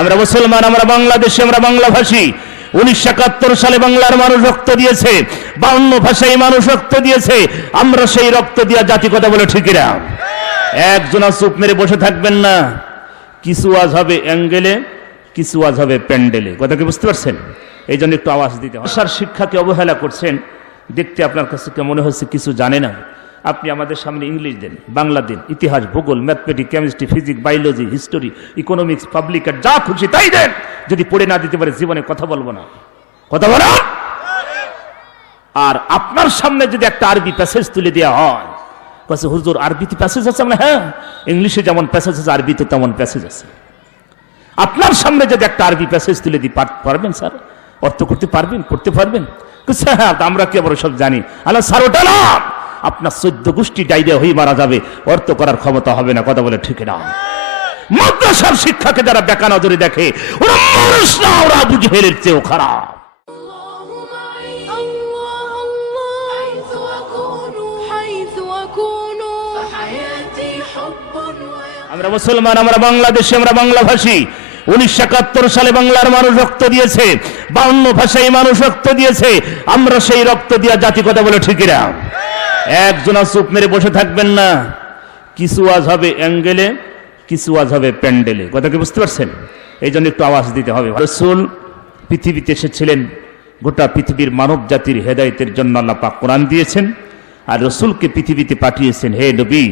আমরা মুসলমান, আমরা বাংলাদেশে, আমরা বাংলা ভাষী উনিশশো একাত্তর সালে বাংলার মানুষ রক্ত দিয়েছে, বাউন্ন ভাষায় মানুষ রক্ত দিয়েছে, আমরা সেই রক্ত দিয়া জাতি কথা বলে ঠিকিরা একজন চুপ মেরে বসে থাকবেন না। কিছু আজ হবে অ্যাঙ্গেলে, কিছু আজ হবে প্যান্ডেলে। কথা কি বুঝতে পারছেন? এই জন্য একটু আওয়াজ দিতে ভাষার শিক্ষাকে অবহেলা করছেন, দেখতে আপনার কাছে মনে হচ্ছে কিছু জানে না। আপনি আমাদের সামনে ইংলিশ দেন, বাংলা দিন, ইতিহাস, ভূগোল, mathematics, chemistry, physics, biology, history, economics, public যা খুশি তাই দেন। যদি পড়ে না দিতে পারে জীবনে কথা বলব না। কথা বলো। আর আপনার সামনে যদি একটা আরবি প্যাসেজ তুলে দেওয়া হয় কাছে হুজুর, আরবিতে প্যাসেজ আছে? আমরা হ্যাঁ ইংলিশে যেমন প্যাসেজ আছে, আরবিতে তেমন প্যাসেজ আছে। আপনার সামনে যদি একটা আরবি প্যাসেজ তুলে দিই পারবেন, স্যার? অর্থ করতে পারবেন পড়তে পারবেন? হ্যাঁ আমরা কি আবার সব জানি? আল্লাহ, স্যার, ওটা না। আপনার চোদ্দ গোষ্ঠী ডাইরিয়া হয়ে মারা যাবে, অর্থ করার ক্ষমতা হবে না, কথা বলে ঠিক না। মাদ্রাসার শিক্ষাকে যারা বেকা নজরে দেখে, ওরা ওরা বুঝে চেয়েও খারাপ। আমরা মুসলমান, আমরা বাংলাদেশে, আমরা বাংলা ভাষী উনিশশো একাত্তর সালে বাংলার মানুষ রক্ত দিয়েছে, বাউন্ন ভাষায় মানুষ রক্ত দিয়েছে, আমরা সেই রক্ত দিয়া জাতি কথা বলে ঠিকিরা একজন চুপ মেরে বসে থাকবেন না। কিছু আজ হবে অ্যাঙ্গেলে, কিছু আজ হবে প্যান্ডেলে। কথা কি বুঝতে পারছেন? এই জন্য একটু আওয়াজ দিতে হবে। রসুল পৃথিবীতে এসেছিলেন, গোটা পৃথিবীর মানব জাতির হেদায়তের জন্য আল্লাহ পাক কোরআন দিয়েছেন। আর রসুলকে পৃথিবীতে পাঠিয়েছেন, হে নবী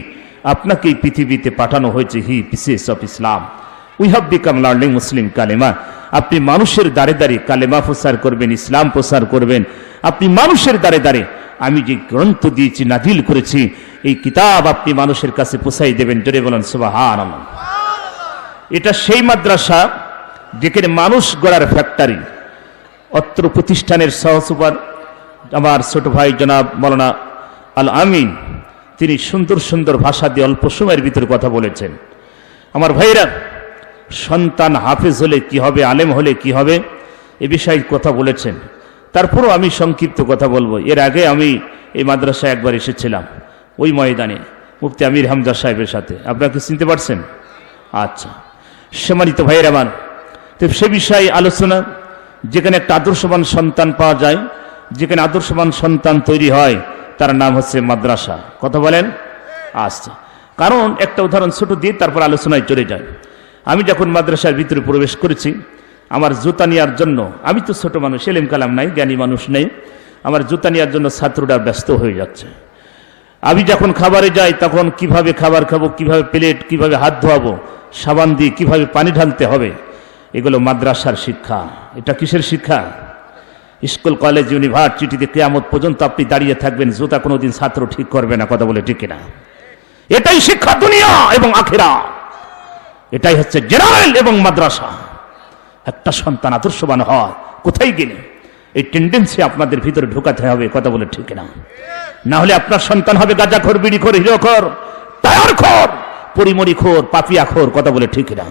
আপনাকে পৃথিবীতে পাঠানো হয়েছে, he pieces of Islam. We have become learning Muslim কালেমা। আপনি মানুষের দ্বারে দ্বারে কালেমা প্রচার করবেন, ইসলাম প্রচার করবেন। আপনি মানুষের দ্বারে দ্বারে, আমি যে গ্রন্থ দিয়েছি, নাজিল করেছি, এই কিতাব আপনি মানুষের কাছে পৌঁছাই দেবেন, জোরে বলেন সুবাহান এটা সেই মাদ্রাসা যেখানে মানুষ গড়ার ফ্যাক্টরি, অত্র প্রতিষ্ঠানের সহসুপার আমার ছোট ভাই জনাব মৌলানা আল আমিন তিনি সুন্দর সুন্দর ভাষা দিয়ে অল্প সময়ের ভিতরে কথা বলেছেন। আমার ভাইরা সন্তান হাফেজ হলে কি হবে, আলেম হলে কি হবে, এ বিষয়ে কথা বলেছেন। তারপরও আমি সংক্ষিপ্ত কথা বলব। এর আগে আমি এই মাদ্রাসায় একবার এসেছিলাম, ওই ময়দানে, মুফতি আমির হামজা সাহেবের সাথে। আপনাকে চিনতে পারছেন? আচ্ছা। সম্মানিত ভাইয়ের আমার, তো সে বিষয়ে আলোচনা, যেখানে একটা আদর্শবান সন্তান পাওয়া যায়, যেখানে আদর্শবান সন্তান তৈরি হয়, তার নাম হচ্ছে মাদ্রাসা। কথা বলেন? আচ্ছা। কারণ একটা উদাহরণ ছোট দিয়ে তারপর আলোচনায় চলে যায় আমি যখন মাদ্রাসার ভিতরে প্রবেশ করেছি, আমার জুতা নেওয়ার জন্য, আমি তো ছোট মানুষ, এলেম কালাম নাই, জ্ঞানী মানুষ নেই, আমার জুতা নেওয়ার জন্য ছাত্ররা ব্যস্ত হয়ে যাচ্ছে। আমি যখন খাবারে যাই, তখন কীভাবে খাবার খাব, কীভাবে প্লেট, কীভাবে হাত ধোয়াবো, সাবান দিয়ে কীভাবে পানি ঢালতে হবে, এগুলো মাদ্রাসার শিক্ষা। এটা কিসের শিক্ষা? স্কুল, কলেজ, ইউনিভার্সিটিতে কেয়ামত পর্যন্ত আপনি দাঁড়িয়ে থাকবেন, জুতা কোনোদিন ছাত্র ঠিক করবে না, কথা বলে ঠিক না এটাই শিক্ষা দুনিয়া এবং আখেরা এটাই হচ্ছে জেনারেল এবং মাদ্রাসা। একটা সন্তান আদর্শবান হয়, কোথায় গেলে? এই টেন্ডেন্সি আপনাদের ভিতরে ঢোকাতে হবে, কথা বলে ঠিক না না হলে আপনার সন্তান হবে গাঁজা খোর বিড়ি খোর হিরো খোর টায়ার খোর পরিমরি খোর পাপিয়া খোর কথা বলে ঠিক না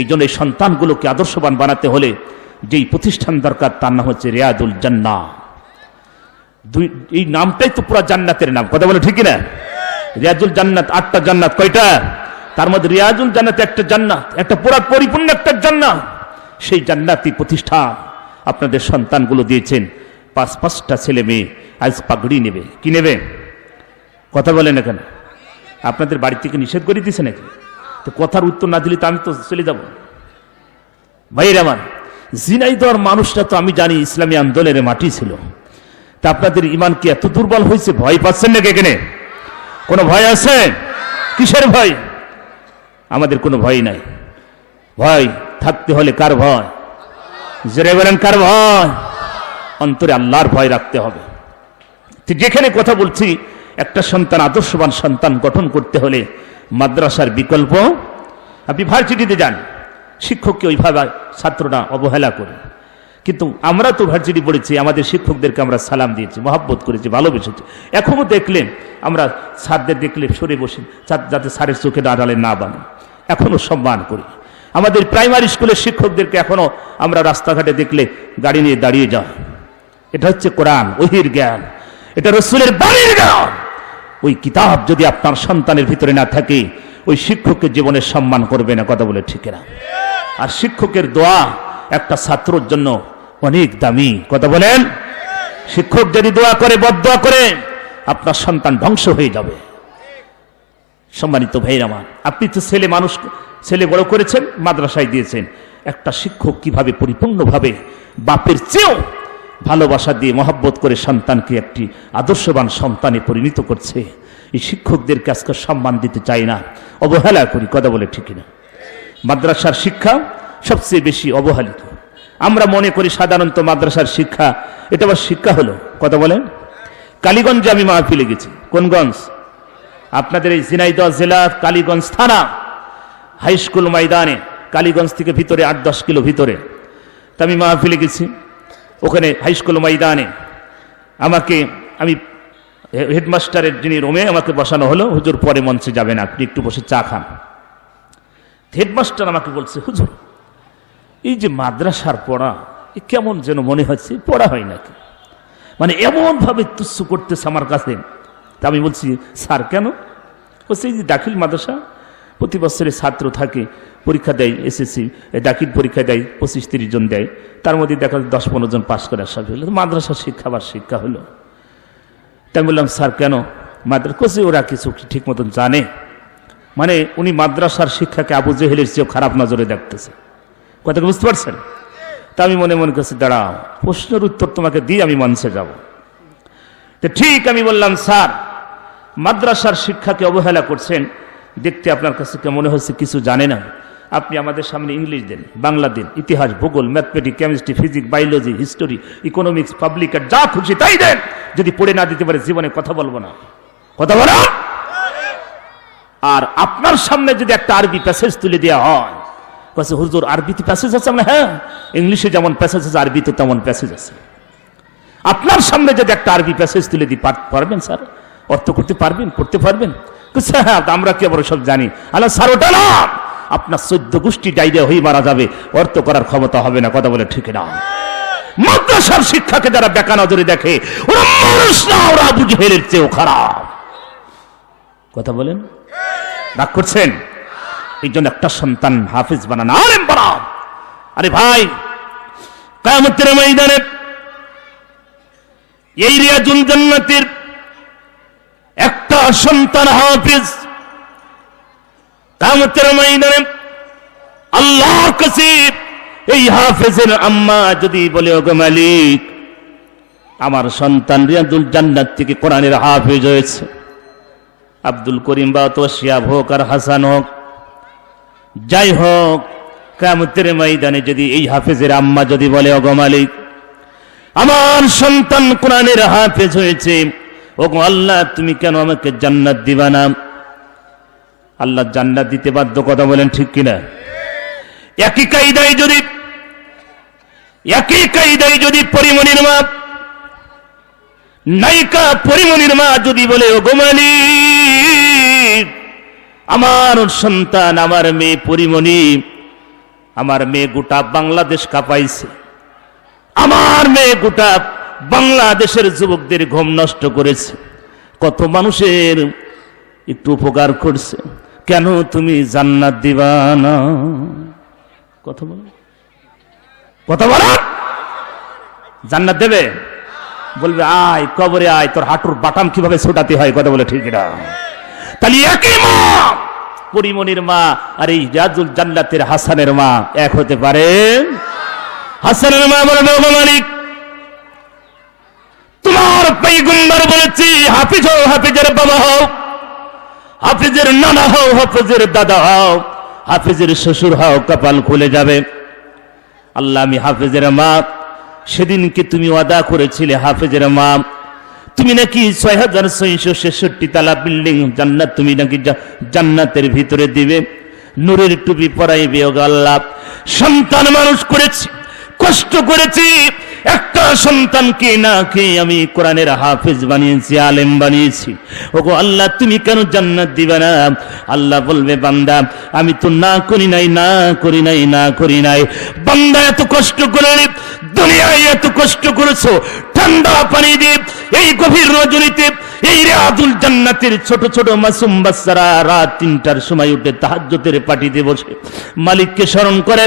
এই জন্য এই সন্তানগুলোকে আদর্শবান বানাতে হলে যেই প্রতিষ্ঠান দরকার, তার নাম হচ্ছে রেয়াদুল জান্না। দুই, এই নামটাই তো পুরো জান্নাতের নাম, কথা বলে ঠিক না রিয়াজুল জান্নাত, আটটা জান্নাত কয়টা? তার মধ্যে রিয়াজুল জান্নাত একটা জান্নাত, একটা পুরা পরিপূর্ণ একটা জান্নাত। সেই জান্নাতি প্রতিষ্ঠান আপনাদের সন্তানগুলো দিয়েছেন। পাঁচ, পাঁচটা ছেলে মেয়ে আজ পাগড়ি নেবে। কি নেবে? কথা বলেন এখানে। আপনাদের বাড়ি থেকে নিষেধ করে দিয়েছে নাকি? তো কথার উত্তর না দিলে তো আমি তো চলে যাব। ভাইয়ের আমার জিনাইদর মানুষটা তো আমি জানি ইসলামী আন্দোলনের মাটি ছিল। তা আপনাদের ইমান কি এত দুর্বল হয়েছে? ভয় পাচ্ছেন নাকি এখানে? কোনো ভয় আছে? কিসের ভয়? আমাদের কোনো ভয় নাই। ভয় থাকতে হলে কার ভয়? জোরে বলেন, কার ভয়? অন্তরে আল্লাহর ভয় রাখতে হবে। যেখানে কথা বলছি, একটা সন্তান, আদর্শবান সন্তান গঠন করতে হলে মাদ্রাসার বিকল্প, আপনি ভার্সিটিতে যান, শিক্ষককে ওইভাবে ছাত্ররা অবহেলা করে। কিন্তু আমরা তো ভার্সিটি পড়েছি, আমাদের শিক্ষকদেরকে আমরা সালাম দিয়েছি, মহাব্বত করেছি, ভালোবেসেছি। এখনও দেখলেন আমরা স্যারদের দেখলে সরে বসে, যাতে স্যারের চোখে আড়ালে না বানে এখনও সম্মান করি। আমাদের প্রাইমারি স্কুলের শিক্ষকদেরকে এখনও আমরা রাস্তাঘাটে দেখলে গাড়ি নিয়ে দাঁড়িয়ে যাই এটা হচ্ছে কোরআন, ওহির জ্ঞান। এটা রসুলের বাড়ির জ্ঞান। ওই কিতাব যদি আপনার সন্তানের ভিতরে না থাকে, ওই শিক্ষককে জীবনের সম্মান করবে না, কথা বলে ঠিক না আর শিক্ষকের দোয়া একটা ছাত্রর জন্য অনেক দামি, কথা বলেন? শিক্ষক যদি দোয়া করে বদোয়া করে, আপনার সন্তান ধ্বংস হয়ে যাবে। সম্মানিত ভাইর আমার, আপনি তো ছেলে মানুষ, ছেলে বড় করেছেন, মাদ্রাসায় দিয়েছেন। একটা শিক্ষক কীভাবে পরিপূর্ণভাবে বাপের চেয়েও ভালোবাসা দিয়ে মহব্বত করে সন্তানকে একটি আদর্শবান সন্তানে পরিণত করছে, এই শিক্ষকদেরকে আজকে সম্মান দিতে চাই না, অবহেলা করি, কথা বলে ঠিক না মাদ্রাসার শিক্ষা সবচেয়ে বেশি অবহেলিত। আমরা মনে করি সাধারণত মাদ্রাসার শিক্ষা, এটা আবার শিক্ষা হলো, কথা বলেন। কালীগঞ্জে আমি মাহফিলে গেছি কোনগঞ্জ আপনাদের এই ঝিনাইদহ জেলা কালীগঞ্জ থানা, হাই স্কুল ময়দানে, কালীগঞ্জ থেকে ভিতরে আট দশ কিলো ভিতরে। তা আমি মাহফিলে গেছি। ওখানে হাই স্কুল ময়দানে আমাকে, আমি হেডমাস্টারের যিনি রুমে আমাকে বসানো হলো, হুজুর পরে মঞ্চে যাবেন আপনি, একটু বসে চা খান। হেডমাস্টার আমাকে বলছে, হুজুর, এই যে মাদ্রাসার পড়া, এ কেমন যেন মনে হচ্ছে, পড়া হয় নাকি? মানে এমনভাবে তুচ্ছ করতেছে আমার কাছে। তা আমি বলছি, স্যার, কেন? বলছে যে দাখিল মাদ্রাসা, প্রতি বছরে ছাত্র থাকে, পরীক্ষা দেয় এসএসসি দাখিল পরীক্ষা দেয়, পঁচিশ তিরিশ জন দেয়। তার মধ্যে দেখা যায় দশ পনেরো জন পাশ করে আসা হলো মাদ্রাসা শিক্ষা আবার শিক্ষা হলো। তাই আমি বললাম, স্যার, কেন? মাদ্রাসা ওরা কিছু ঠিক মতন জানে। মানে উনি মাদ্রাসার শিক্ষাকে আবু জেহেলের চেয়েও খারাপ নজরে দেখতেছে। কথাটা বুঝতে পারছেন? তা আমি মনে মনে করছি, দাঁড়াও, প্রশ্নের উত্তর তোমাকে দিয়ে আমি মঞ্চে যাব। তো ঠিক আমি বললাম, স্যার, মাদ্রাসার শিক্ষাকে অবহেলা করছেন। দেখতে আপনার কাছে মনে হচ্ছে কিছু জানে না। আপনি আমাদের সামনে ইংলিশ দেন, বাংলা দিন, ইতিহাস, ভূগোল, mathematics, chemistry, physics, biology, history, economics, public আর যা খুশি তাই দেন। যদি পড়ে না দিতে পারে, জীবনে কথা বলব না। কথা বলো আর আপনার সামনে যদি একটা আরবি প্যাসেজ তুলে দেওয়া হয় কাছে হুজুর, আরবিতে প্যাসেজ আছে? আমরা হ্যাঁ ইংলিশে যেমন প্যাসেজ আছে, আরবিতে তেমন প্যাসেজ আছে। আপনার সামনে যদি একটা আরবি প্যাসেজ তুলে দিই পারবেন স্যার? অর্থ করতে পারবেন? পড়তে পারবেন? বলছে, হ্যাঁ আমরা কি আবার সব জানি? আল্লাহ স্যার ওটা না! আপনার চোদ্দ গোষ্ঠী ডাইরিয়া হয়ে মারা যাবে। অর্থ করার ক্ষমতা হবে না কথা বলে ঠিক না। মাদ্রাসার শিক্ষাকে যারা বেকা নজরে দেখে ওরা মানুষ না ওরা আবু জেহেলের চেয়েও খারাপ। কথা বলেন? রাগ করছেন? এই জন্য একটা সন্তান হাফিজ বানান। আরে ভাই কায়ামতের ময়দানে এই রিয়াজুল জান্নাতের একটা সন্তান হাফিজ কায়ামতের ময়দানে আল্লাহর কাছে এই হাফেজের আম্মা যদি বলে, ওগো মালিক, আমার সন্তান রিয়াজুল জান্নাত থেকে কোরআনের হাফেজ হয়েছে। আব্দুল করিম বা তোশিয়া হোক আর হাসান হোক, যাই হোক, কামতের ময়দানে যদি এই হাফেজের আম্মা যদি বলে অগ মালিক আমার সন্তান কোরআনের হাফেজ হয়েছে। ওগো আল্লাহ, তুমি কেন আমাকে জান্নাত দিবা না? আল্লাহ জান্নাত দিতে বাধ্য, কথা বলেন ঠিক কিনা? একই কায়দায় যদি, একই কায়দায় যদি পরিমণির মা, নায়িকা পরিমণির মা যদি বলে ও গোমালি আমার সন্তান, আমার মেয়ে পরিমণি, আমার মেয়ে গোটা বাংলাদেশ কাঁপাইছে। আমার মেয়ে গোটা বাংলাদেশের যুবকদের ঘুম নষ্ট করেছে। কত মানুষের একটু উপকার করছে। কেন তুমি জান্নাত দিবা না? কথা বলো। কথা বলো। জান্নাত দেবে? বলবে, আয়, কবরে আয়, তোর হাঁটুর বাটাম কীভাবে ছোটাতে হয়? কথা বলে ঠিক না তাহলে একই মা পরিমণির মা আর এই রাজুল জান্নাতের হাসানের মা এক হতে পারে? হাসানের মা বলবে "ওগো মালিক তোমার পেগুম্বার বলেছি, হাফিজ হও, হাফিজের বাবা হও, হাফিজের নানা হও, হাফিজের দাদা হও, হাফিজের শ্বশুর হও, কপাল খুলে যাবে। আল্লাহ, আমি হাফেজের মা, সেদিনকে তুমি ওয়াদা করেছিলে, হাফেজের মা, তুমি নাকি ছয় হাজার ছয়শো ছেষট্টি তালা বিল্ডিং জান্নাত তুমি নাকি জান্নাতের ভিতরে দিবে, নূরের টুপি পরাইবে ও আল্লাহ। সন্তান মানুষ করেছি কষ্ট করেছি। একটা সন্তানকে না খেয়ে আমি কোরআনের হাফেজ বানিয়েছি, আলেম বানিয়েছি। ওগো আল্লাহ, তুমি কেন জান্নাত দিবে না? আল্লাহ বলবে, বান্দা, আমি তো না করি নাই, না করি নাই, না করি নাই। বান্দা, এত কষ্ট করে দুনিয়ায় এত কষ্ট করেছ। ঠান্ডা পানি দিয়ে এই গভীর রজনীতে এই রেয়াদুল জান্নাতের ছোট ছোট মাসুম বাচ্চারা রাত তিনটার সময় উঠে তাহাজ্জতের পাটিতে বসে মালিককে স্মরণ করে,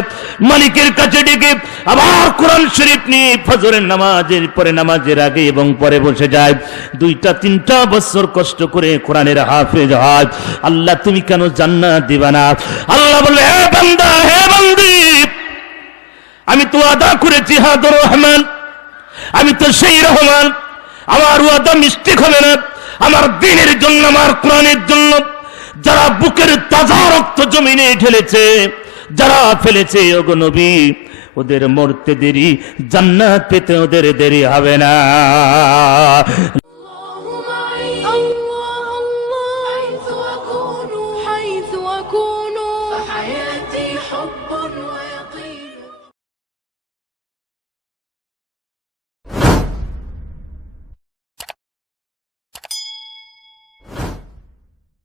মালিকের কাছে ডেকে আবার কোরআন শরীফ নিয়ে ফজরের নামাজের পরে নামাজের আগে এবং পরে বসে যায়। দুইটা, তিনটা বছর কষ্ট করে কোরআনের হাফেজ হয়। আল্লাহ, তুমি কেন জান্নাত দিবা না? আল্লাহ বলে হে বান্দা, হে বান্দি, আমি তো আদা করেছি, হাদুর রহমান। আমি তো সেই রহমান। আমার ওয়াদা মিস্টেক হবে না। আমার দিনের জন্য, আমার কোরআনের জন্য, যারা বুকের তাজা রক্ত জমিনে ঢেলেছে, যারা ফেলেছে, ওগো নবী, ওদের মরতে দেরি, জান্নাত পেতে ওদের দেরি হবে না।